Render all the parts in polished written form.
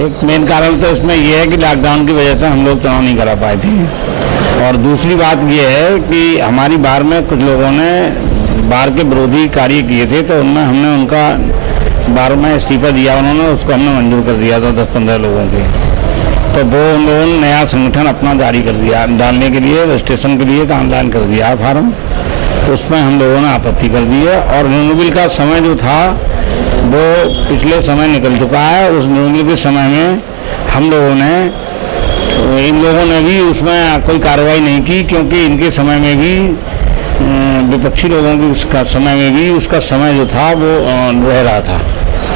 एक मेन कारण तो इसमें यह है कि लॉकडाउन की वजह से हम लोग चुनाव नहीं करा पाए थे। और दूसरी बात यह है कि हमारी बार में कुछ लोगों ने बार के विरोधी कार्य किए थे, तो उनमें हमने उनका बार में इस्तीफा दिया, उन्होंने उसको हमने मंजूर कर दिया था 10-15 लोगों के। तो वो उन लोगों ने नया संगठन अपना जारी कर दिया डालने के लिए, रजिस्ट्रेशन के लिए ऑनलाइन कर दिया फार्म, उसमें हम लोगों ने आपत्ति कर दी है। और रिन्यूएबल का समय जो था वो पिछले समय निकल चुका है। उस रिन्यूएबल के समय में हम लोगों ने, इन लोगों ने भी उसमें कोई कार्रवाई नहीं की, क्योंकि इनके समय में भी, विपक्षी लोगों के उसका समय में भी उसका समय जो था वो रह रहा था।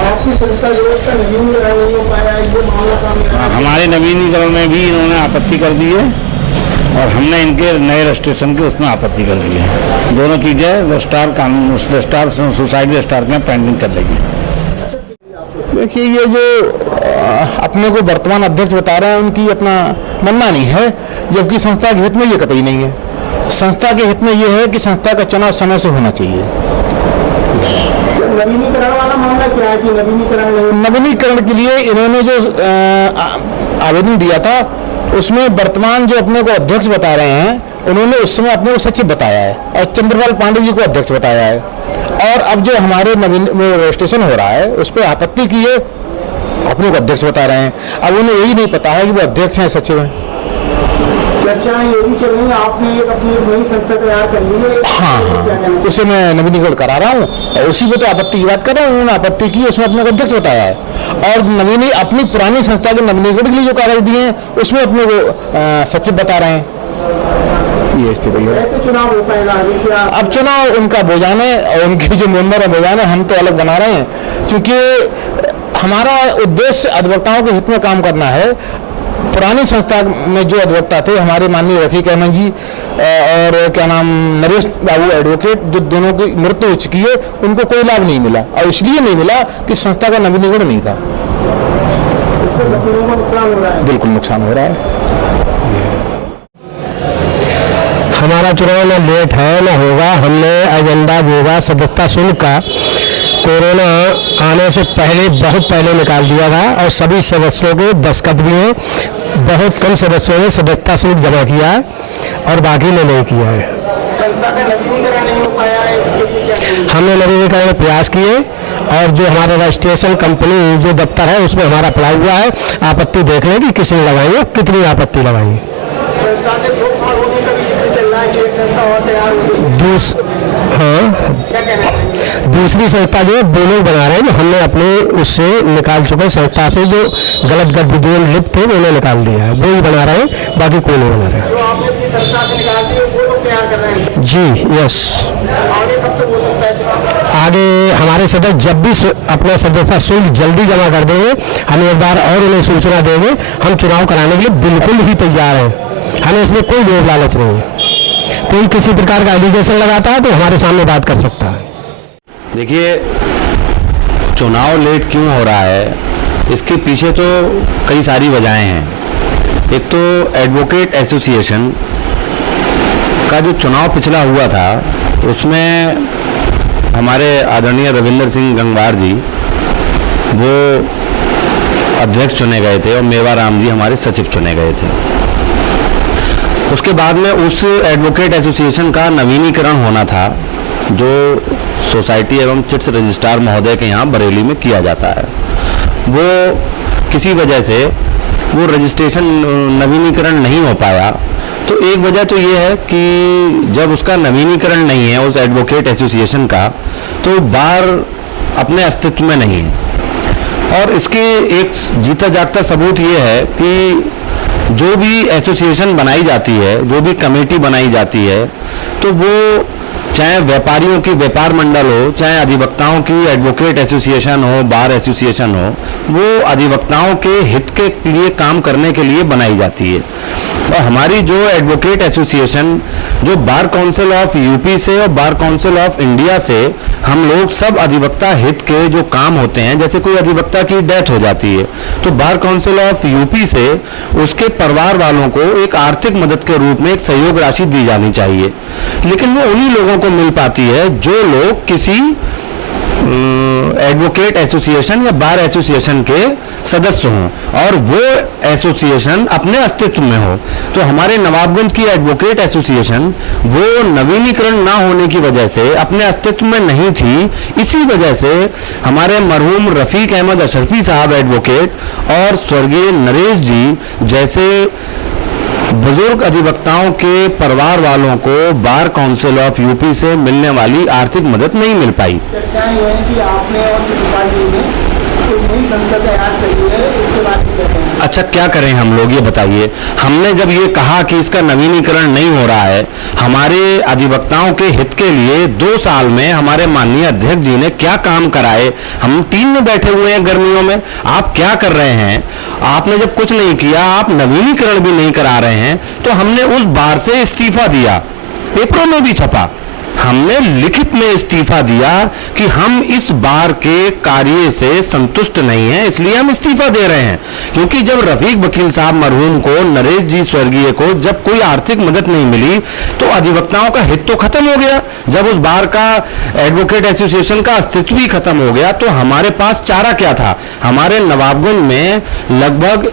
आपकी संस्था जो उसका नवीनीकरण नहीं हो पाया, ये मामला सामने आया। हमारे नवीनीकरण में भी इन्होंने आपत्ति कर दी है और हमने इनके नए रजिस्ट्रेशन के उसमें आपत्ति कर दी है। दोनों चीज़ें रजिस्ट्रार कानून, रजिस्ट्रार सोसाइटी रजिस्ट्रार में पेंडिंग कर लेगी। देखिए, ये जो अपने को वर्तमान अध्यक्ष बता रहे हैं, उनकी अपना मनमानी है, जबकि संस्था के हित में ये कतई नहीं है। संस्था के हित में ये है कि संस्था का चुनाव समय से होना चाहिए। नवीनीकरण वाला मामला क्या है कि नवीनीकरण के लिए इन्होंने जो आवेदन दिया था, उसमें वर्तमान जो अपने को अध्यक्ष बता रहे हैं, उन्होंने उस समय अपने को सचिव बताया है और चंद्रपाल पांडे जी को अध्यक्ष बताया है। और अब जो हमारे नवीन रजिस्ट्रेशन हो रहा है, उस पर आपत्ति की है, अपने को अध्यक्ष बता रहे हैं। अब उन्हें यही नहीं पता है कि वो अध्यक्ष हैं सचिव हैं। चर्चाएं ये भी चल रही है, आपने एक अपनी नई संस्था तैयार कर ली है। हाँ, उसे मैं नवीनीकरण करा रहा हूँ और उसी पे तो आपत्ति की बात कर रहा हूँ। उन्होंने आपत्ति की, उसमें अपने को अध्यक्ष बताया है। और अपनी पुरानी संस्था के नवीनीकरण के लिए जो कागज दिए हैं, उसमें अपने को सचिव बता रहे हैं। ये स्थिति है। कैसे चुनाव हो पाएगा आगे? क्या अब चुनाव उनका बोझान है और उनके जो मेंबर है बोझान है, हम तो अलग बना रहे हैं, क्योंकि हमारा उद्देश्य अधिवक्ताओं के हित में काम करना है। पुरानी संस्था में जो अधिवक्ता थे, हमारे माननीय रफीक अहमद जी और क्या नाम नरेश बाबू एडवोकेट, जो दोनों की मृत्यु हो चुकी है, उनको कोई लाभ नहीं मिला। और इसलिए नहीं मिला कि संस्था का नवीनीकरण नहीं था। इससे वकीलों को नुकसान हो रहा है। बिल्कुल नुकसान हो रहा है। हमारा चुनाव न लेट है न होगा। हमने एजेंडा जो होगा सदस्यता शुल्क का कोरोना आने से पहले, बहुत पहले निकाल दिया था और सभी सदस्यों को दस्तखत भी हैं। बहुत कम सदस्यों ने सदस्यता शुल्क जमा किया है और बाकी ने नहीं किया है। संस्था का नवीनीकरण नहीं हो पाया है, इसके लिए क्या? हमने नवीनीकरण प्रयास किए और जो हमारा रजिस्ट्रेशन कंपनी जो दफ्तर है, उसमें हमारा अप्लाई हुआ है। आपत्ति देख लें कि किसने लगाई है, कितनी आपत्ति लगाई। संस्था के दो भाग होने का भी जिक्र चल रहा है कि एक संस्था और तैयार हो गई। क्या कहना है? दूसरी संस्था जो है वो लोग बना रहे हैं, जो हमने अपने उससे निकाल चुके संस्था से जो गलत गतिविधियों में लिप्त थे, उन्हें निकाल दिया है। वो ही बना रहे हैं, बाकी कोई नहीं बना रहे। जो आपने अपनी संस्था से निकाल दी है, वो लोग तैयार कर रहे हैं। जी यस। आगे कब तक हो सकता है चुनाव? आगे हमारे सदस्य जब भी अपना सदस्यता शुल्क जल्दी जमा कर देंगे, हम एक बार और उन्हें सूचना देंगे। हम चुनाव कराने के लिए बिल्कुल ही तैयार हैं। हमें इसमें कोई लोभ लालच नहीं है। कोई किसी प्रकार का एलिगेशन लगाता है तो हमारे सामने बात कर सकता है। देखिए, चुनाव लेट क्यों हो रहा है, इसके पीछे तो कई सारी वजहें हैं। एक तो एडवोकेट एसोसिएशन का जो चुनाव पिछला हुआ था, उसमें हमारे आदरणीय रविंदर सिंह गंगवार जी वो अध्यक्ष चुने गए थे और मेवाराम जी हमारे सचिव चुने गए थे। उसके बाद में उस एडवोकेट एसोसिएशन का नवीनीकरण होना था, जो सोसाइटी एवं चिट्स रजिस्ट्रार महोदय के यहाँ बरेली में किया जाता है। वो किसी वजह से वो रजिस्ट्रेशन नवीनीकरण नहीं हो पाया। तो एक वजह तो ये है कि जब उसका नवीनीकरण नहीं है उस एडवोकेट एसोसिएशन का, तो बार अपने अस्तित्व में नहीं है। और इसके एक जीता जागता सबूत ये है कि जो भी एसोसिएशन बनाई जाती है, जो भी कमेटी बनाई जाती है, तो वो चाहे व्यापारियों की व्यापार मंडल हो, चाहे अधिवक्ताओं की एडवोकेट एसोसिएशन हो, बार एसोसिएशन हो, वो अधिवक्ताओं के हित के लिए काम करने के लिए बनाई जाती है। और हमारी जो एडवोकेट एसोसिएशन जो बार काउंसिल ऑफ यूपी से और बार काउंसिल ऑफ इंडिया से, हम लोग सब अधिवक्ता हित के जो काम होते हैं, जैसे कोई अधिवक्ता की डेथ हो जाती है तो बार काउंसिल ऑफ यूपी से उसके परिवार वालों को एक आर्थिक मदद के रूप में एक सहयोग राशि दी जानी चाहिए। लेकिन वो उन्हीं लोगों को मिल पाती है जो लोग किसी एडवोकेट एसोसिएशन या बार एसोसिएशन के सदस्य हों और वो एसोसिएशन अपने अस्तित्व में हो। तो हमारे नवाबगंज की एडवोकेट एसोसिएशन वो नवीनीकरण ना होने की वजह से अपने अस्तित्व में नहीं थी। इसी वजह से हमारे मरहूम रफीक अहमद अशरफी साहब एडवोकेट और स्वर्गीय नरेश जी जैसे बुजुर्ग अधिवक्ताओं के परिवार वालों को बार काउंसिल ऑफ यूपी से मिलने वाली आर्थिक मदद नहीं मिल पाई। चर्चाएं ये हैं कि आपने और शिशुपाल जी ने कोई नई संस्था तैयार करी है, इसके बारे में क्या कहेंगे? अच्छा, क्या करें हम लोग, ये बताइए। हमने जब ये कहा कि इसका नवीनीकरण नहीं हो रहा है, हमारे अधिवक्ताओं के हित के लिए 2 साल में हमारे माननीय अध्यक्ष जी ने क्या काम कराए। हम 3 में बैठे हुए हैं गर्मियों में, आप क्या कर रहे हैं? आपने जब कुछ नहीं किया, आप नवीनीकरण भी नहीं करा रहे हैं, तो हमने उस बार से इस्तीफा दिया, पेपरों में भी छपा, हमने लिखित में इस्तीफा दिया कि हम इस बार के कार्य से संतुष्ट नहीं हैं, इसलिए हम इस्तीफा दे रहे हैं। क्योंकि जब रफीक वकील साहब मरहूम को, नरेश जी स्वर्गीय को जब कोई आर्थिक मदद नहीं मिली तो अधिवक्ताओं का हित तो खत्म हो गया। जब उस बार का एडवोकेट एसोसिएशन का अस्तित्व ही खत्म हो गया तो हमारे पास चारा क्या था। हमारे नवाबगंज में लगभग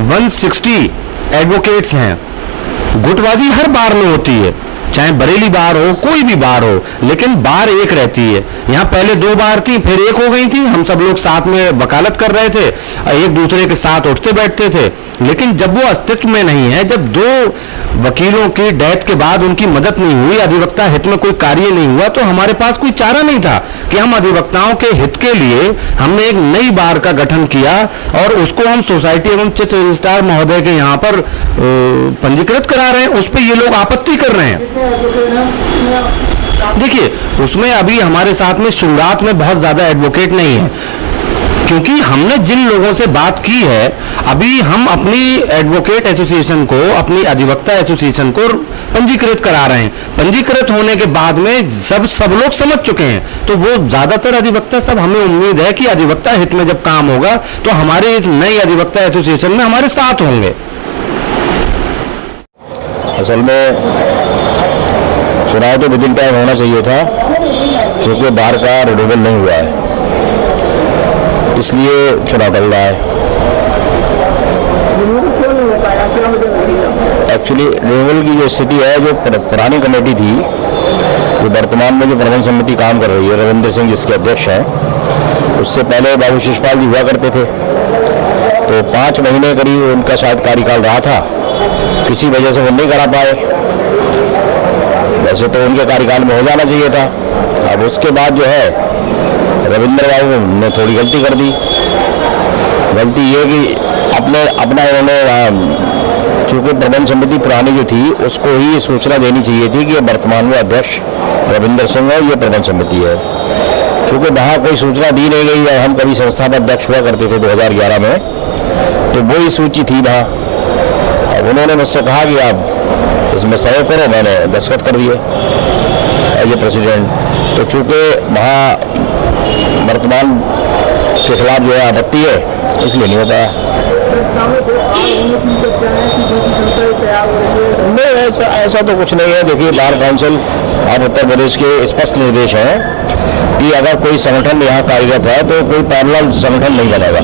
160 एडवोकेट्स हैं। गुटबाजी हर बार में होती है, चाहे बरेली बार हो, कोई भी बार हो, लेकिन बार एक रहती है। यहाँ पहले 2 बार थी, फिर एक हो गई थी। हम सब लोग साथ में वकालत कर रहे थे, एक दूसरे के साथ उठते बैठते थे। लेकिन जब वो अस्तित्व में नहीं है, जब 2 वकीलों की डेथ के बाद उनकी मदद नहीं हुई, अधिवक्ता हित में कोई कार्य नहीं हुआ, तो हमारे पास कोई चारा नहीं था कि हम अधिवक्ताओं के हित के लिए हमने एक नई बार का गठन किया और उसको हम सोसाइटी एवं चित्र रजिस्ट्रार महोदय के यहाँ पर पंजीकृत करा रहे हैं। उस पर ये लोग आपत्ति कर रहे हैं। देखिए, उसमें अभी हमारे साथ में शुरुआत में बहुत ज्यादा एडवोकेट नहीं है, क्योंकि हमने जिन लोगों से बात की है, अभी हम अपनी एडवोकेट एसोसिएशन को, अपनी अधिवक्ता एसोसिएशन को पंजीकृत करा रहे हैं। पंजीकृत होने के बाद में सब लोग समझ चुके हैं, तो वो ज्यादातर अधिवक्ता सब, हमें उम्मीद है कि अधिवक्ता हित में जब काम होगा तो हमारे इस नई अधिवक्ता एसोसिएशन में हमारे साथ होंगे। असल में चुनाव तो विदिन टाइम होना चाहिए था, क्योंकि बार का रिन्यूअल नहीं हुआ है, इसलिए चुनाव चल रहा है। एक्चुअली रिन्यूअल की जो स्थिति है, जो पुरानी कमेटी थी, जो वर्तमान में जो प्रबंध समिति काम कर रही है, रविंद्र सिंह जिसके अध्यक्ष हैं, उससे पहले बाबू शिशुपाल जी हुआ करते थे। तो 5 महीने करीब उनका शायद कार्यकाल रहा था, किसी वजह से वो नहीं करा पाए। वैसे तो उनके कार्यकाल में हो जाना चाहिए था। अब उसके बाद जो है रविंद्र बाबू ने थोड़ी गलती कर दी। गलती ये कि अपना उन्होंने, चूँकि प्रबंध समिति पुरानी जो थी उसको ही सूचना देनी चाहिए थी कि वर्तमान में अध्यक्ष रविंद्र सिंह है, ये प्रबंध समिति है। चूँकि वहाँ कोई सूचना दी नहीं गई, हम कभी संस्था में अध्यक्ष हुआ करते थे 2011 में, तो वो ही सूची थी वहाँ। उन्होंने मुझसे कहा कि आप इसमें सहयोग करो, मैंने दस्तखत कर दिए एज ए प्रेसिडेंट। तो चूँकि वहाँ वर्तमान के खिलाफ जो है आपत्ति है, इसलिए नहीं होता है। नहीं, ऐसा तो कुछ नहीं है। देखिए, बार काउंसिल और उत्तर प्रदेश के स्पष्ट निर्देश हैं कि अगर कोई संगठन यहाँ कार्यरत है तो कोई पैरेलल संगठन नहीं बनेगा।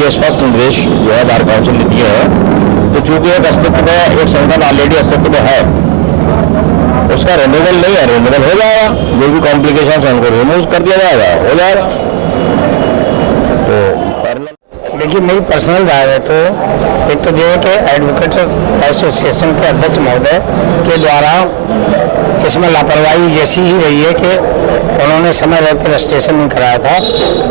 ये स्पष्ट निर्देश जो है बार काउंसिल ने दिए हैं। तो चूंकि एक अस्तित्व में, एक संगठन ऑलरेडी अस्तित्व में है, उसका रिन्यूअल नहीं है, रिन्यूअल हो जाएगा। जो भी कॉम्प्लिकेशन है उनको रिमूव कर दिया जाएगा, हो जाएगा। तो देखिए, मेरी पर्सनल राय है तो एक तो ये है कि एडवोकेट्स एसोसिएशन के अध्यक्ष महोदय के द्वारा इसमें लापरवाही जैसी ही रही है कि उन्होंने समय रहते रजिस्ट्रेशन नहीं कराया था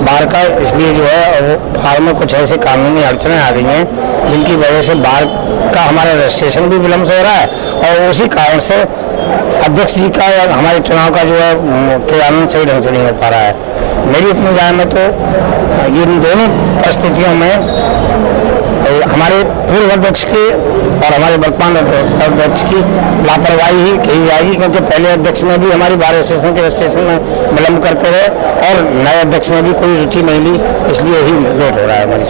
बार का, इसलिए जो है बार में कुछ ऐसे कानूनी अड़चनें आ गई हैं जिनकी वजह से बार का हमारा रजिस्ट्रेशन भी विलम्ब से हो रहा है, और उसी कारण से अध्यक्ष जी का या हमारे चुनाव का जो है क्रियान्वयन सही ढंग से नहीं हो पा रहा है। मेरी अपनी राय में तो इन दोनों परिस्थितियों में हमारे पूर्व अध्यक्ष की और हमारे वर्तमान अध्यक्ष की लापरवाही ही कही जाएगी, क्योंकि पहले अध्यक्ष ने भी हमारी बार एसोसिएशन के रजिस्ट्रेशन में विलम्ब करते रहे और नए अध्यक्ष ने भी कोई रुचि नहीं ली, इसलिए ही लेट हो रहा है हमारी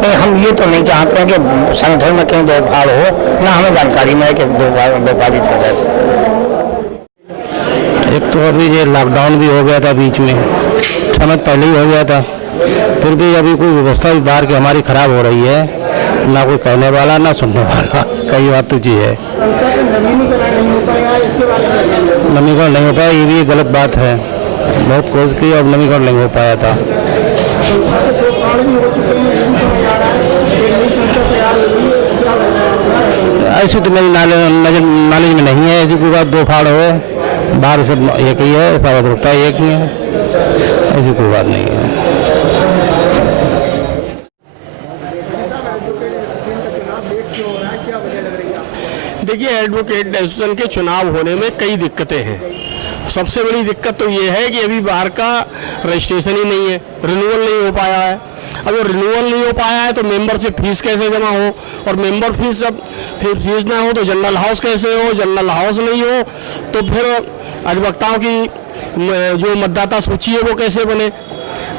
नहीं। हम ये तो नहीं चाहते हैं कि संगठन में कहीं दो भाग हो, ना हमें जानकारी में है कि दो भाग की चर्चा है। एक तो अभी ये लॉकडाउन भी हो गया था बीच में, समय पहले ही हो गया था, फिर भी अभी कोई व्यवस्था भी बाहर की हमारी खराब हो रही है, ना कोई कहने वाला ना सुनने वाला, कई बात तो जी है। संस्था का नवीनीकरण नहीं हो पाएगा, इसके बारे में क्या कहना है? नवीनीकरण नहीं हो पाया, ये भी गलत बात है। बहुत कोशिश की और नवीनीकरण नहीं हो पाया था। संस्था के 2 फाड़ भी हो चुके हैं, ये भी सुना जा रहा है कि नई संस्था तैयार होगी, क्या लग रहा है? ऐसी तो मेरी नॉलेज में नहीं है, ऐसी कोई बात 2 फाड़ हुए, बाहर सब एक ही है, सब रुकता है एक ही है, ऐसी कोई बात नहीं है। देखिए, एडवोकेट एसोसिएशन के चुनाव होने में कई दिक्कतें हैं। सबसे बड़ी दिक्कत तो ये है कि अभी बाहर का रजिस्ट्रेशन ही नहीं है, रिन्यूअल नहीं हो पाया है। अगर रिन्यूअल नहीं हो पाया है तो मेंबरशिप फीस कैसे जमा हो, और मेंबर फीस जब फीस ना हो तो जनरल हाउस कैसे हो, जनरल हाउस नहीं हो तो फिर अधिवक्ताओं की जो मतदाता सूची है वो कैसे बने।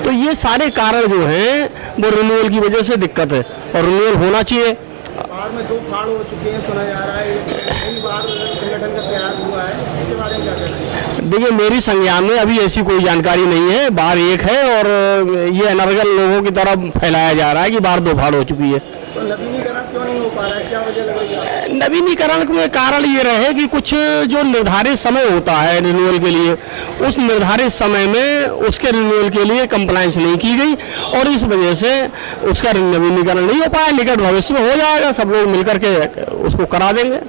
तो ये सारे कारण जो हैं वो रिन्यूअल की वजह से दिक्कत है, और रिन्यूअल होना चाहिए। बाढ़ में 2 फाड़ हो चुके हैं, सुना जा रहा है कई बार संगठन का तैयार हुआ है, इसके बारे में क्या कहना है? देखिए, मेरी संज्ञान में अभी ऐसी कोई जानकारी नहीं है। बाढ़ एक है और ये अनर्गल लोगों की तरफ फैलाया जा रहा है कि बाढ़ 2 फाड़ हो चुकी है। तो नवीनीकरण क्यों नहीं हो पा रहा है, क्या वजह लग रही है? नवीनीकरण में कारण ये रहे कि कुछ जो निर्धारित समय होता है रिन्यूअल के लिए, उस निर्धारित समय में उसके रिन्यूअल के लिए कंप्लायंस नहीं की गई, और इस वजह से उसका नवीनीकरण नहीं हो पाया। निकट भविष्य में हो जाएगा, सब लोग मिलकर के उसको करा देंगे।